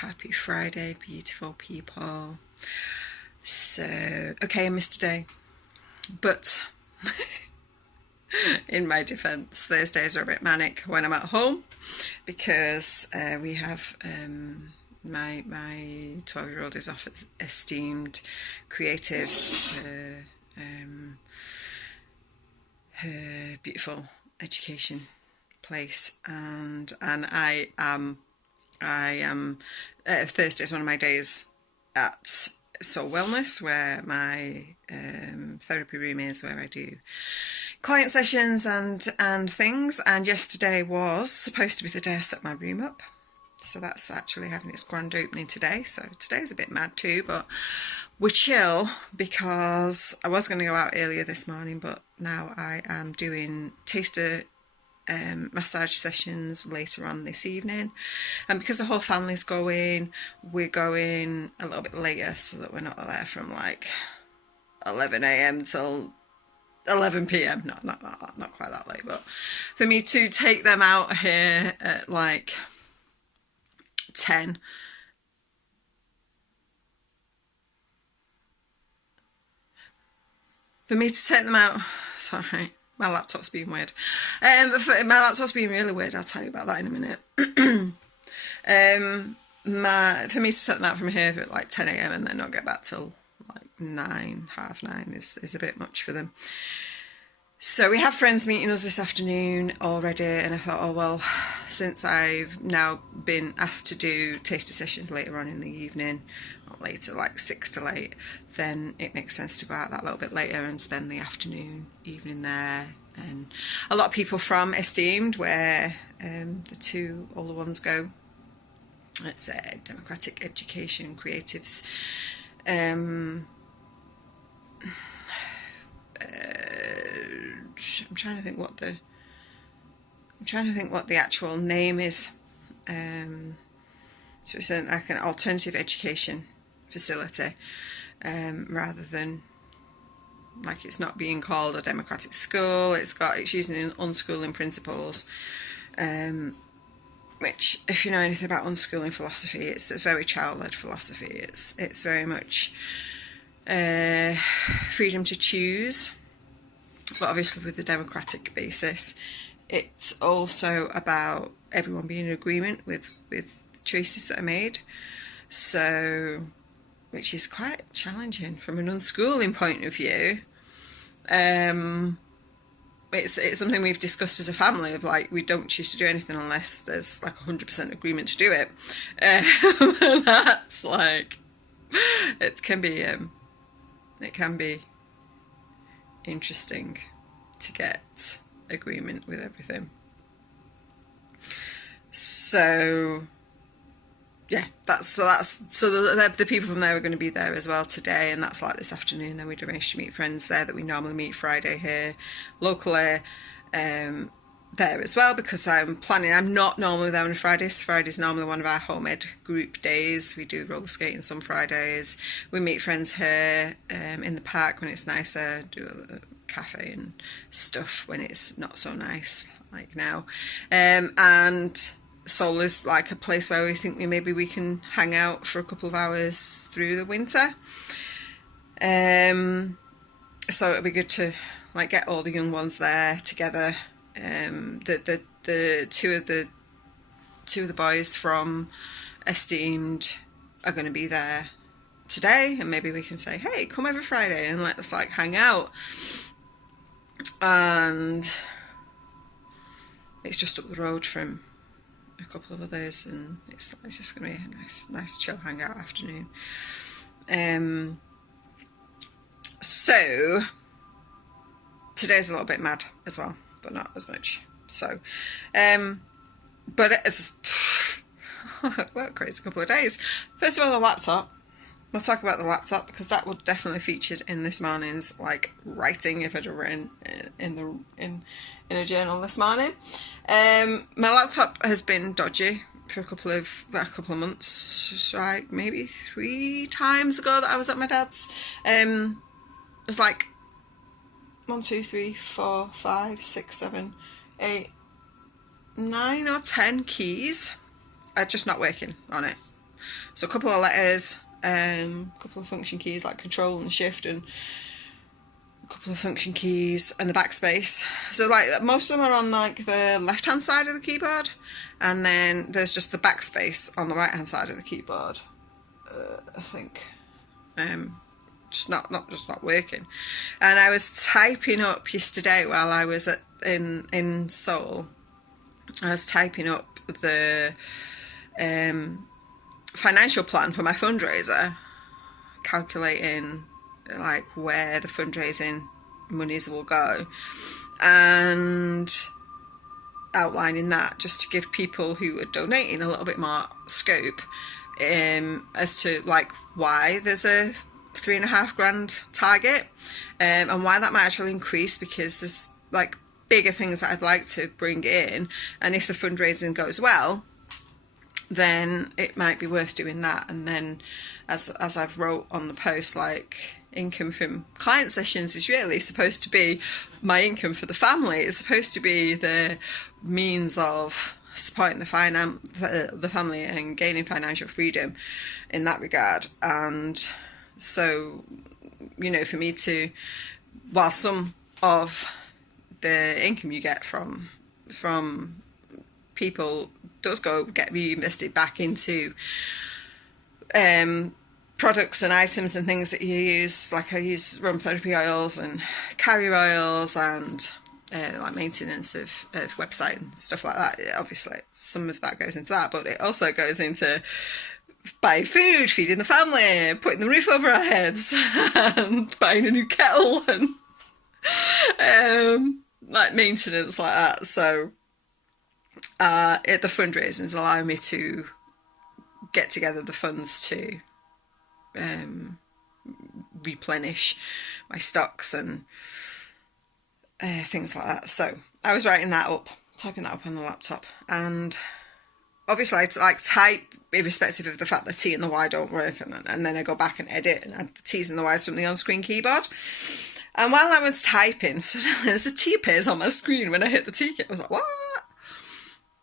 Happy Friday, beautiful people. So, okay, I missed a day, but in my defence, Thursdays are a bit manic when I'm at home because we have my 12-year-old is off at Esteemed Creatives, her beautiful education place, and I am Thursday is one of my days at Soul Wellness, where my therapy room is, where I do client sessions and things. And yesterday was supposed to be the day I set my room up, so that's actually having its grand opening today. So today's a bit mad too, but we're chill because I was going to go out earlier this morning, but now I am doing taster massage sessions later on this evening, and because the whole family's going, we're going a little bit later so that we're not there from like 11 a.m. till 11 p.m. Not quite that late, but for me to take them out here at like 10. For me to take them out, sorry, my laptop's being weird. My laptop's being really weird. I'll tell you about that in a minute. For me to set them out from here at like 10 a.m. and then not get back till like 9, half 9 is a bit much for them. So we have friends meeting us this afternoon already, and I thought, oh well, since I've now been asked to do taster sessions later on in the evening, or later, like 6 till 8, then it makes sense to go out that little bit later and spend the evening there. And a lot of people from Esteemed, where the two older ones go, it's Democratic Education Creatives. I'm trying to think what the actual name is. So it's like an alternative education facility, rather than, like, it's not being called a democratic school. It's using unschooling principles, which, if you know anything about unschooling philosophy, it's a very child-led philosophy. It's very much freedom to choose, but obviously with the democratic basis. It's also about everyone being in agreement with choices that are made, so, which is quite challenging from an unschooling point of view. It's something we've discussed as a family, of like, we don't choose to do anything unless there's like 100% agreement to do it. And that's like, it can be interesting to get agreement with everything. So yeah, the people from there are going to be there as well today, and that's like this afternoon. Then we'd arranged to meet friends there that we normally meet Friday here locally, there as well, because I'm not normally there on a Friday. So Friday's normally one of our home ed group days. We do roller skating some Fridays. We meet friends here in the park when it's nicer, do a cafe and stuff when it's not so nice, like now. And Seoul is like a place where we think maybe we can hang out for a couple of hours through the winter. So it'll be good to like get all the young ones there together. The two of the boys from Esteemed are going to be there today, and maybe we can say, hey, come over Friday and let's like hang out. And it's just up the road from a couple of others, and it's just going to be a nice chill hangout afternoon. So today's a little bit mad as well, but not as much. So, but it's what a crazy couple of days. First of all, the laptop. We'll talk about the laptop because that would definitely featured in this morning's like writing if I'd written in a journal this morning. My laptop has been dodgy for a couple of months. Like maybe 3 times ago that I was at my dad's. There's like 1, 2, 3, 4, 5, 6, 7, 8, 9 or 10 keys are just not working on it. So a couple of letters, a couple of function keys like Control and Shift, and a couple of function keys and the backspace. So like most of them are on like the left hand side of the keyboard, and then there's just the backspace on the right hand side of the keyboard. I think just not working. And I was typing up yesterday while I was in Seoul. I was typing up the financial plan for my fundraiser, calculating like where the fundraising monies will go, and outlining that just to give people who are donating a little bit more scope as to like why there's a $3,500 target, and why that might actually increase, because there's like bigger things that I'd like to bring in, and if the fundraising goes well, then it might be worth doing that. And then as I've wrote on the post, like income from client sessions is really supposed to be my income for the family. It's supposed to be the means of supporting the family and gaining financial freedom in that regard. And so, you know, for me to, while some of the income you get from people does get reinvested back into products and items and things that you use, like I use aromatherapy oils and carrier oils, and like maintenance of website and stuff like that. Obviously some of that goes into that, but it also goes into buying food, feeding the family, putting the roof over our heads, and buying a new kettle, and like maintenance like that. So the fundraising is allowing me to get together the funds to replenish my stocks and things like that. So I was typing that up on the laptop, and obviously I like type irrespective of the fact the T and the Y don't work, and then I go back and edit and add the T's and the Y's from the on-screen keyboard. And while I was typing, suddenly the T appears on my screen when I hit the T key. I was like, what?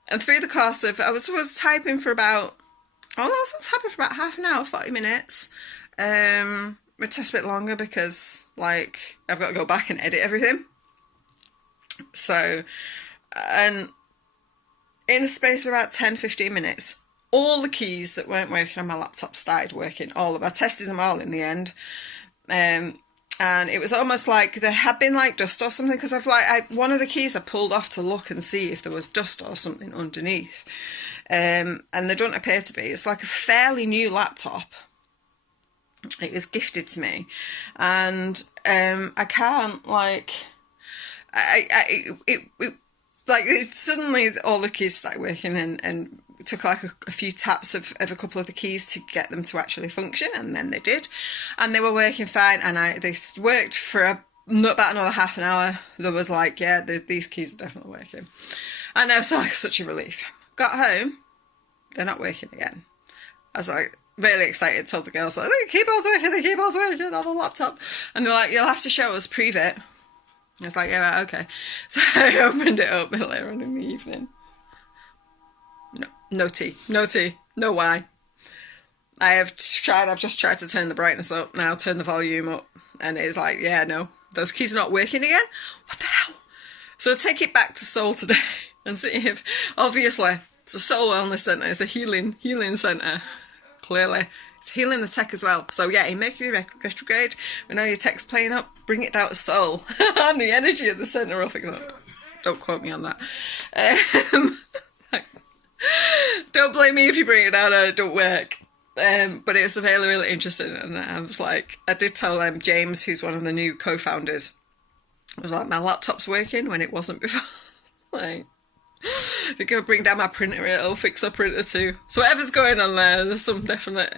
And through the course of, I was typing for about half an hour, 40 minutes. It takes a bit longer because, like, I've got to go back and edit everything. So, and in a space of about 10-15 minutes, all the keys that weren't working on my laptop started working. All of them. I tested them all in the end. And it was almost like there had been like dust or something, because one of the keys I pulled off to look and see if there was dust or something underneath. And there don't appear to be. It's like a fairly new laptop. It was gifted to me, and I can't like, suddenly all the keys started working, and it took like a few taps of a couple of the keys to get them to actually function, and then they did, and they were working fine, and they worked for about another half an hour. There was like, yeah, these keys are definitely working, and I was like such a relief. Got home, they're not working again. I was like really excited, told the girls like, the keyboard's working on the laptop, and they're like, you'll have to show us, prove it. I was like, yeah, right, okay. So I opened it up later on in the evening. No T, no Y. I've just tried to turn the brightness up now, turn the volume up, and it's like, yeah, no, those keys are not working again. What the hell? So I take it back to Seoul today and see if, obviously, it's a Seoul Wellness Centre, it's a healing centre, clearly. It's healing the tech as well. So yeah, in Mercury retrograde, when all your tech's playing up, bring it down to Seoul. And the energy of the centre off. Don't quote me on that. Don't blame me if you bring it down and it don't work. But it was really, really interesting. And I was like, I did tell James, who's one of the new co-founders, I was like, my laptop's working when it wasn't before. Like, I think I'll bring down my printer, it'll fix my printer too. So whatever's going on there's some definite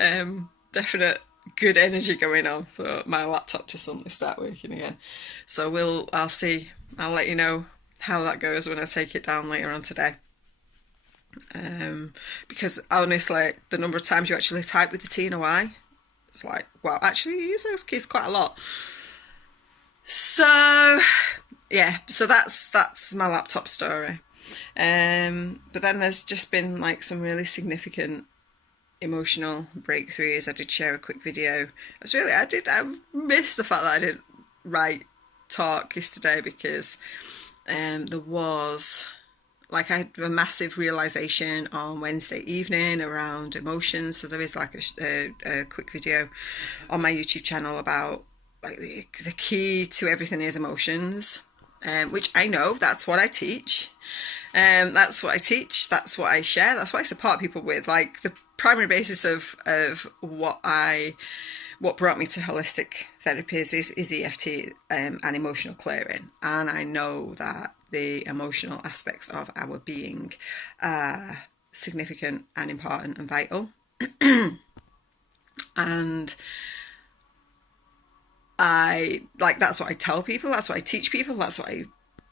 good energy going on for my laptop to suddenly start working again. So I'll see. I'll let you know how that goes when I take it down later on today. Because honestly, the number of times you actually type with the T and a Y, it's like, wow, actually you use those keys quite a lot. So yeah, so that's my laptop story. But then there's just been like some really significant emotional breakthroughs. I did share a quick video. I missed the fact that I didn't write talk yesterday, because there was, like, I had a massive realization on Wednesday evening around emotions. So there is like a quick video on my YouTube channel about, like, the key to everything is emotions, which I know that's what I teach. That's what I teach, that's what I share, that's what I support people with. Like, the primary basis of what brought me to holistic therapies is EFT and emotional clearing. And I know that the emotional aspects of our being are significant and important and vital. And that's what I tell people, that's what I teach people, that's what I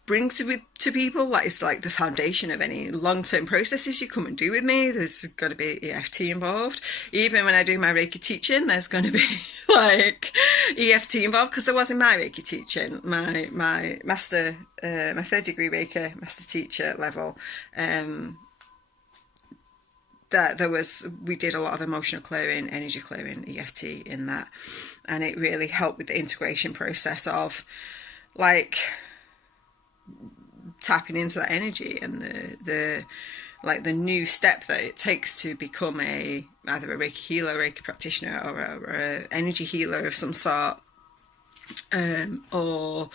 bring to people. That is like the foundation of any long-term processes you come and do with me. There's going to be EFT involved. Even when I do my Reiki teaching, there's going to be like EFT involved, because there was in my Reiki teaching, my master, my 3rd degree Reiki master teacher level, that we did a lot of emotional clearing, energy clearing, EFT in that, and it really helped with the integration process of, like, tapping into that energy and the new step that it takes to become either a Reiki healer, Reiki practitioner, or a energy healer of some sort, or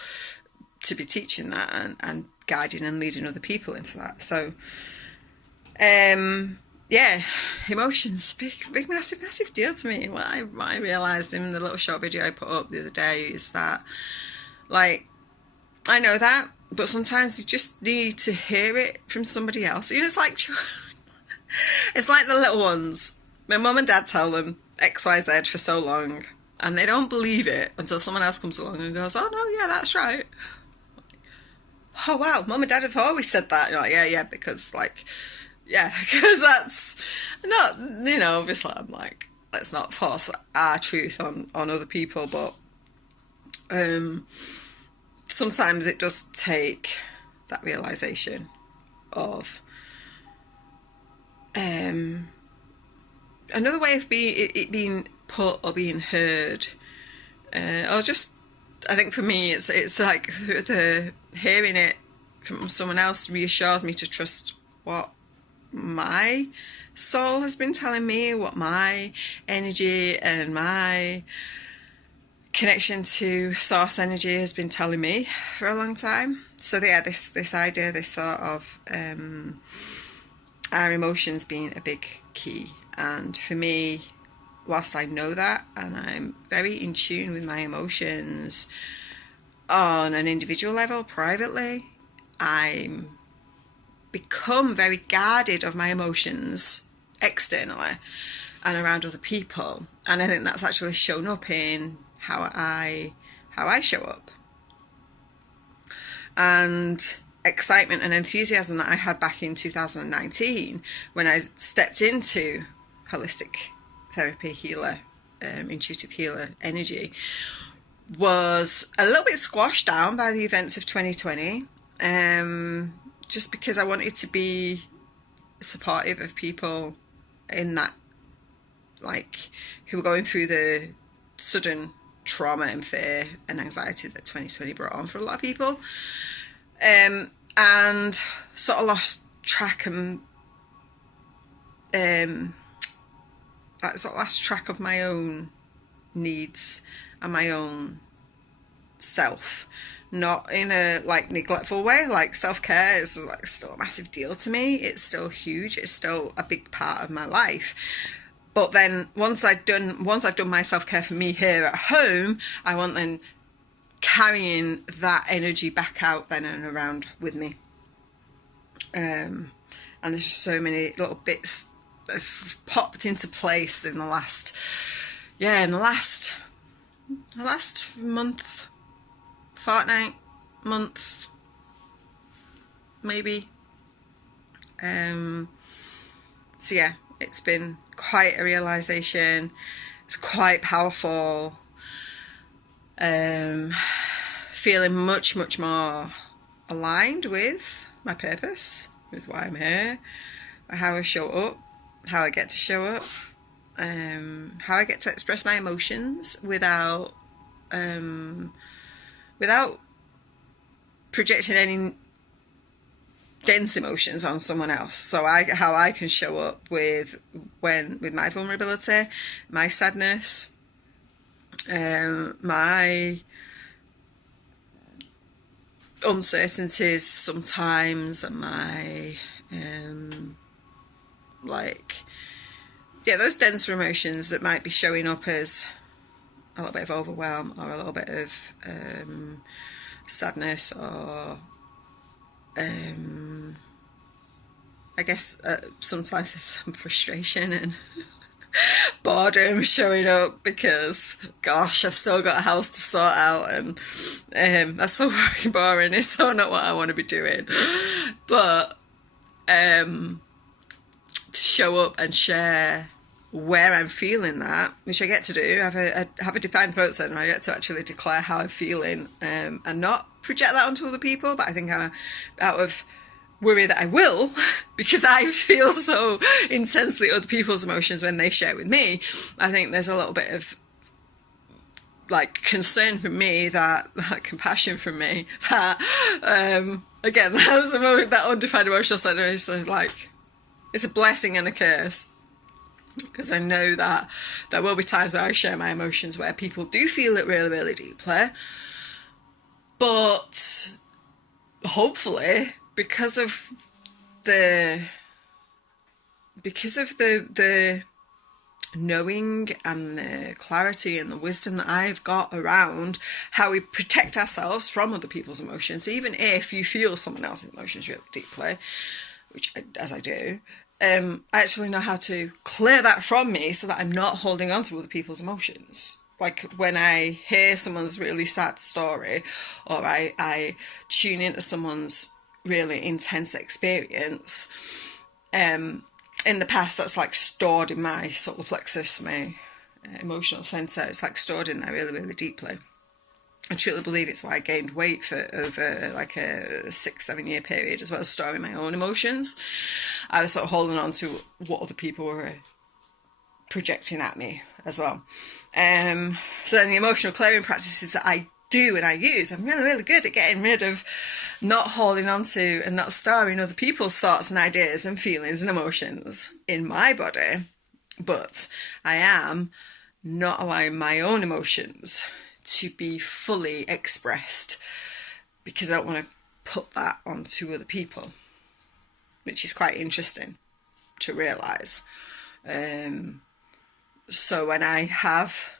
to be teaching that and guiding and leading other people into that. So yeah, emotions, big massive deal to me. What I realised in the little short video I put up the other day is that, like, I know that, but sometimes you just need to hear it from somebody else. You know, it's like the little ones. My mum and dad tell them X, Y, Z for so long, and they don't believe it until someone else comes along and goes, "Oh no, yeah, that's right." Oh wow, mum and dad have always said that. You're like, yeah, because that's not, obviously I'm like, let's not force our truth on other people, but sometimes it does take that realization of another way of it being put or being heard, or just, I think for me it's like the hearing it from someone else reassures me to trust what my soul has been telling me, what my energy and my connection to source energy has been telling me for a long time. So yeah, this idea, this sort of our emotions being a big key. And for me, whilst I know that, and I'm very in tune with my emotions on an individual level, privately, I'm become very guarded of my emotions externally and around other people. And I think that's actually shown up in how I show up, and excitement and enthusiasm that I had back in 2019 when I stepped into holistic therapy, healer, intuitive healer energy, was a little bit squashed down by the events of 2020, just because I wanted to be supportive of people in that, like, who were going through the sudden trauma and fear and anxiety that 2020 brought on for a lot of people, and sort of lost track and lost track of my own needs and my own self. Not in a like neglectful way. Like, self-care is like still a massive deal to me. It's still huge. It's still a big part of my life. But then once I've done my self-care for me here at home, I want then carrying that energy back out then and around with me. And there's just so many little bits that have popped into place in the last month, fortnight, month, maybe. So yeah, it's been quite a realization. It's quite powerful. Feeling much more aligned with my purpose, with why I'm here, how I show up, how I get to show up, how I get to express my emotions without projecting any dense emotions on someone else. So how I can show up with my vulnerability, my sadness, my uncertainties sometimes, and my those denser emotions that might be showing up as a little bit of overwhelm, or a little bit of sadness, or I guess sometimes there's some frustration and boredom showing up because, gosh, I've still got a house to sort out, and that's so fucking boring. It's so not what I want to be doing. But to show up and share where I'm feeling that, which I get to do, have a defined throat center. I get to actually declare how I'm feeling, and not project that onto other people. But I think out of worry that I will, because I feel so intensely other people's emotions when they share with me, I think there's a little bit of concern from me, that compassion from me, that again, that undefined emotional center is it's a blessing and a curse, because I know that there will be times where I share my emotions where people do feel it really, really deeply, but hopefully because of the knowing and the clarity and the wisdom that I've got around how we protect ourselves from other people's emotions, even if you feel someone else's emotions really deeply, which as I do, I actually know how to clear that from me so that I'm not holding on to other people's emotions. Like when I hear someone's really sad story, or I tune into someone's really intense experience, in the past, that's stored in my solar plexus, my emotional center. It's stored in there really, really deeply. I truly believe it's why I gained weight for over a 6-7 year period, as well as storing my own emotions. I was sort of holding on to what other people were projecting at me as well. So then the emotional clearing practices that I do and I use, I'm really, really good at getting rid of not holding on to and not storing other people's thoughts and ideas and feelings and emotions in my body. But I am not allowing my own emotions to be fully expressed, because I don't want to put that onto other people, which is quite interesting to realise. So when I have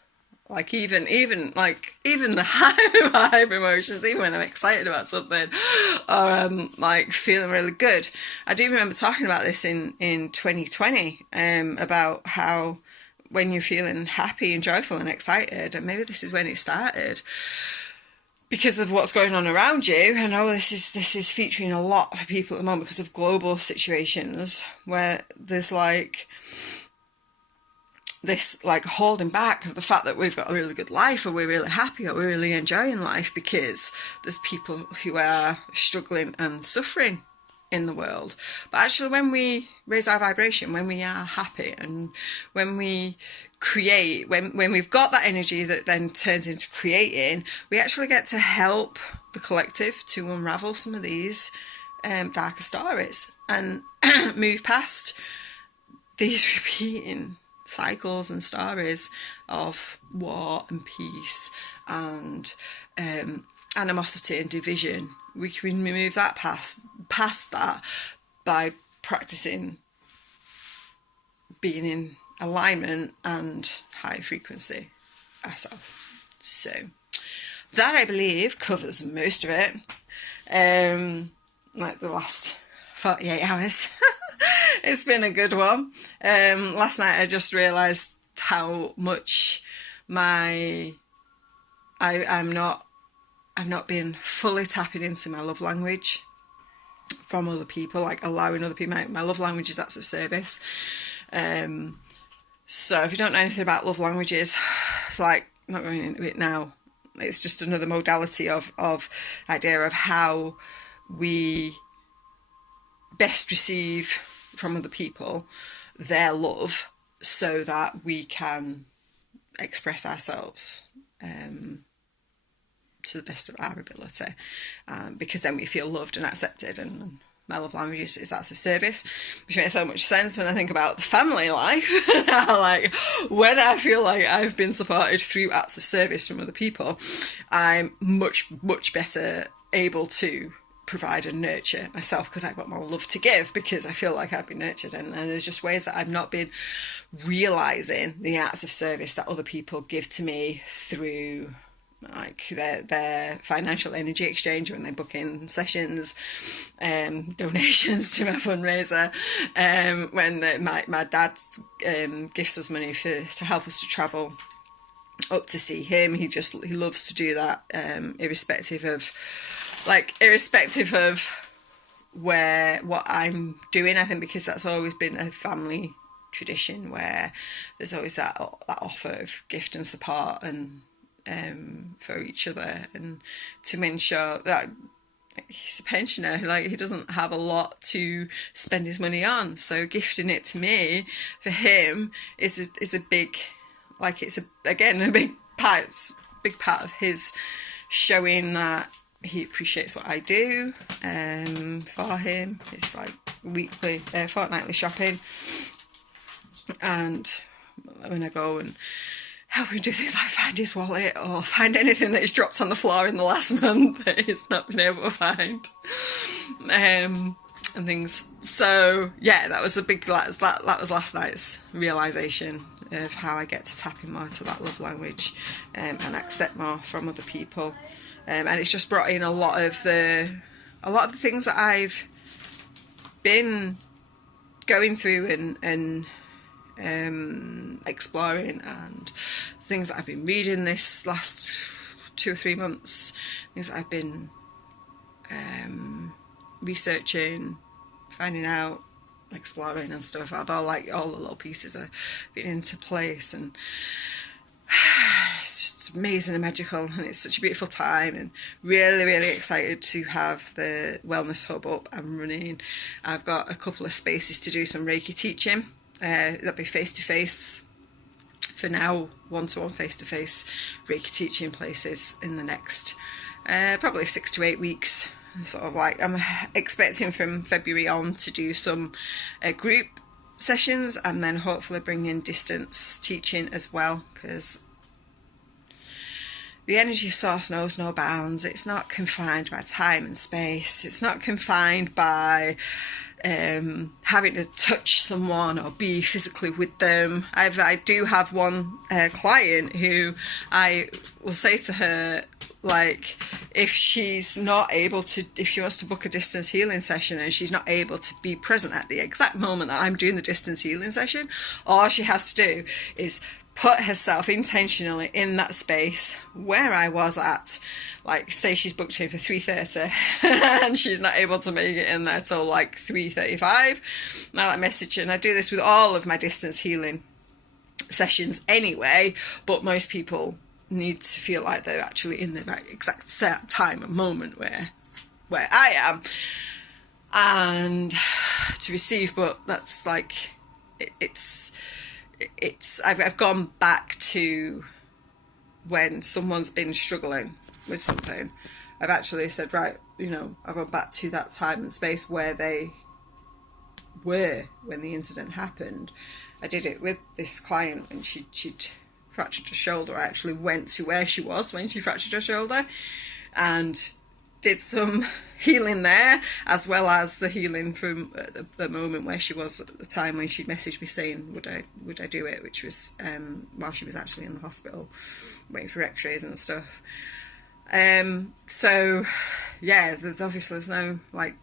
even the hyper emotions, even when I'm excited about something, or I'm feeling really good. I do remember talking about this in 2020, about how when you're feeling happy and joyful and excited, and maybe this is when it started, because of what's going on around you. I know this is featuring a lot for people at the moment because of global situations where there's this holding back of the fact that we've got a really good life, or we're really happy, or we're really enjoying life, because there's people who are struggling and suffering in the world. But actually, when we raise our vibration, when we are happy, and when we create, when we've got that energy that then turns into creating, we actually get to help the collective to unravel some of these darker stories and move past these repeating cycles and stories of war and peace and animosity and division. We can remove that past that by practicing being in alignment and high frequency ourselves. So that, I believe, covers most of it. The last 48 hours. It's been a good one. Last night I just realised how much I'm not being fully tapping into my love language from other people, allowing other people. My love language is acts of service. So if you don't know anything about love languages, it's I'm not going into it now. It's just another modality of idea of how we best receive from other people their love, so that we can express ourselves to the best of our ability, because then we feel loved and accepted. And my love language is acts of service, which makes so much sense when I think about the family life. How, like, when I feel like I've been supported through acts of service from other people, I'm much better able to provide and nurture myself, because I've got more love to give, because I feel like I've been nurtured. And there's just ways that I've not been realising the acts of service that other people give to me through, like, their financial energy exchange when they book in sessions, donations to my fundraiser, when my dad gifts us money to help us to travel up to see him. He loves to do that, irrespective of what I'm doing. I think because that's always been a family tradition where there's always that offer of gift and support and for each other, and to ensure that he's a pensioner, like, he doesn't have a lot to spend his money on, so gifting it to me for him is a big, like, it's a big part of his showing that he appreciates what I do for him. It's like fortnightly shopping, and when I go and help him do things like find his wallet or find anything that he's dropped on the floor in the last month that he's not been able to find, and things. So yeah, that was that was last night's realisation of how I get to tap in more to that love language, and accept more from other people, and it's just brought in a lot of the things that I've been going through and exploring, and things that I've been reading this last 2 or 3 months, things that I've been researching, finding out, exploring and stuff. All the little pieces are being into place, and it's just amazing and magical, and it's such a beautiful time, and really excited to have the Wellness Hub up and running. I've got a couple of spaces to do some Reiki teaching. That'll be face-to-face for now, one-to-one face-to-face Reiki teaching places in the next probably 6 to 8 weeks. Sort of like, I'm expecting from February on to do some group sessions, and then hopefully bring in distance teaching as well, because the energy source knows no bounds. It's not confined by time and space. It's not confined by having to touch someone or be physically with them. I do have one client who I will say to her, like, if she wants to book a distance healing session and she's not able to be present at the exact moment that I'm doing the distance healing session, all she has to do is put herself intentionally in that space where I was at. Like, say she's booked in for 3:30 and she's not able to make it in there till like 3:35. Now I message her, and I do this with all of my distance healing sessions anyway, but most people need to feel like they're actually in the right exact set time and moment where I am, and to receive. But that's like, I've gone back to when someone's been struggling with something. I've actually said, right, I've gone back to that time and space where they were when the incident happened. I did it with this client when she'd fractured her shoulder. I actually went to where she was when she fractured her shoulder and did some healing there, as well as the healing from the moment where she was at the time when she messaged me saying would I do it, which was while she was actually in the hospital waiting for x-rays and stuff. So yeah, there's no like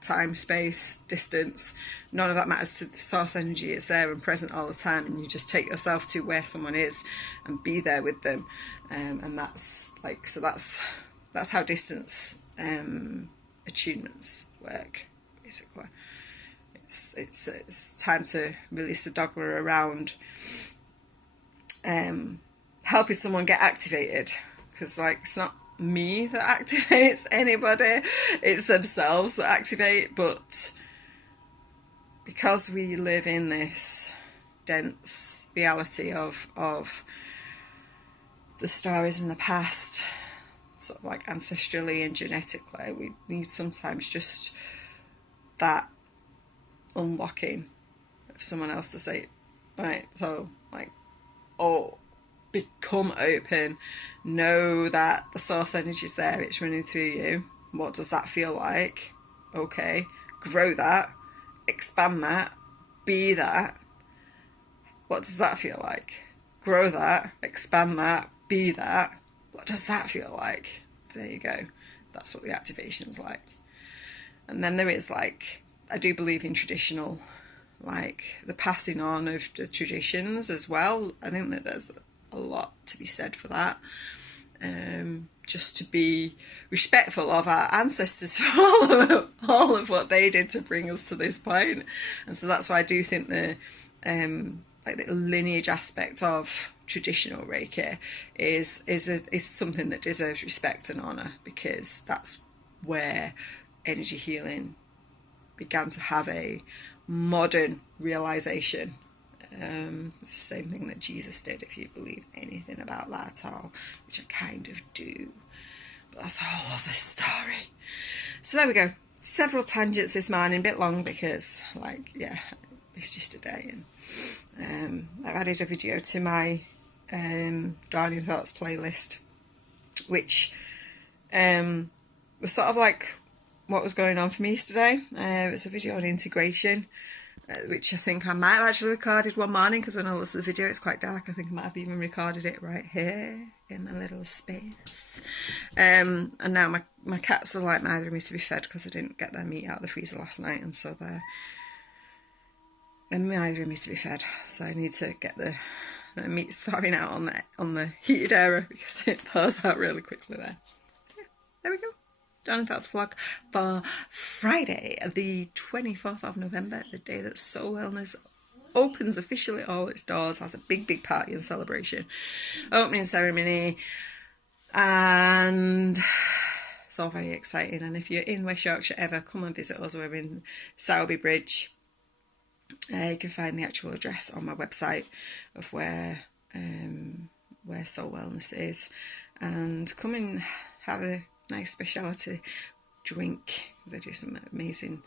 time, space, distance, none of that matters to the source energy. It's there and present all the time, and you just take yourself to where someone is and be there with them, and that's like, so that's how distance attunements work, basically. It's time to release the dogma around helping someone get activated, because like, it's not me that activates anybody, it's themselves that activate. But because we live in this dense reality of the stories in the past, sort of like ancestrally and genetically. We need sometimes just that unlocking of someone else to say, right, so like, oh, become open, know that the source energy is there, it's running through you. What does that feel like? Okay, grow that, expand that, be that. What does that feel like? Grow that, expand that, be that. What does that feel like? There you go. That's what the activation's like. And then there is, like, I do believe in traditional, like the passing on of the traditions as well. I think that there's a lot to be said for that. Just to be respectful of our ancestors for all of what they did to bring us to this point. And so that's why I do think the like the lineage aspect of traditional Reiki is something that deserves respect and honour, because that's where energy healing began to have a modern realisation. It's the same thing that Jesus did, if you believe anything about that at all, which I kind of do. But that's a whole other story. So there we go. Several tangents this morning, a bit long because, like, yeah, it's just a day. And I've added a video to my Drowning Thoughts playlist, which was sort of like what was going on for me yesterday. It was a video on integration, which I think I might have actually recorded one morning, because when I listen to the video it's quite dark. I think I might have even recorded it right here in my little space. And now my cats are like mithering me to be fed, because I didn't get their meat out of the freezer last night, and so they're mithering me to be fed. So I need to get the meat thawing out on the heated area, because it thaws out really quickly there. Yeah, there we go. Drowning Thoughts vlog for Friday, the 24th of November, the day that Soul Wellness opens officially all its doors, has a big party and celebration, opening ceremony, and it's all very exciting. And if you're in West Yorkshire ever, come and visit us. We're in Sowerby Bridge. You can find the actual address on my website of where Soul Wellness is, and come and have a nice speciality drink. They do some amazing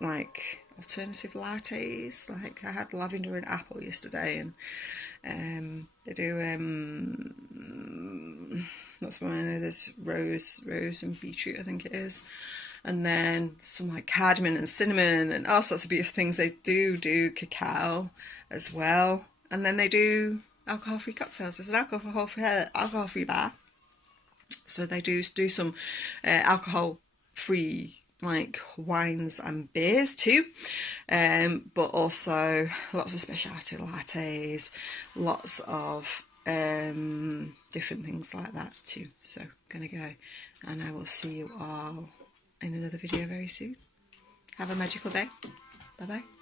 like alternative lattes. Like I had lavender and apple yesterday, and they do that's one I know. There's rose and beetroot, I think it is, and then some like cardamom and cinnamon and all sorts of beautiful things. They do cacao as well, and then they do alcohol-free cocktails. There's an alcohol-free bar. So they do some alcohol-free like wines and beers too, but also lots of specialty lattes, lots of different things like that too. So I'm gonna go, and I will see you all in another video very soon. Have a magical day. Bye bye.